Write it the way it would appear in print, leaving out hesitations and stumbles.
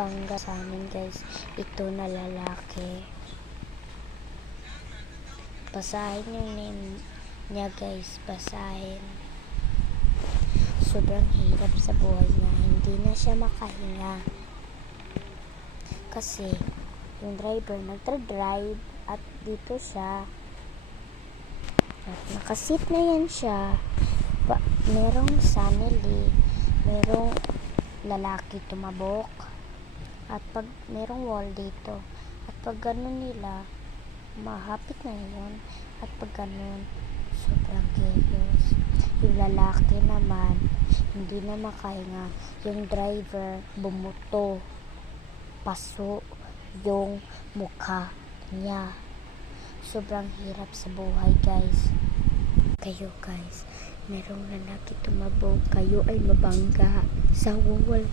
bangga sa amin guys. Ito na lalaki. Basahin yung name niya guys. Basahin. Sobrang hirap sa buhay niya. Hindi na siya makahinga. Kasi yung driver nagtra-drive at dito siya. At nakasit na yan siya. Merong sanili. Merong lalaki tumabok. At pag merong wall dito. At pag ganun nila, mahapit na yun. At pag ganun, sobrang chaos. Yung lalaki naman, hindi na makahinga. Yung driver, bumuto. Paso yung mukha niya. Sobrang hirap sa buhay guys. Kayo guys, merong lalaki tumabog. Kayo ay mabangga sa wall.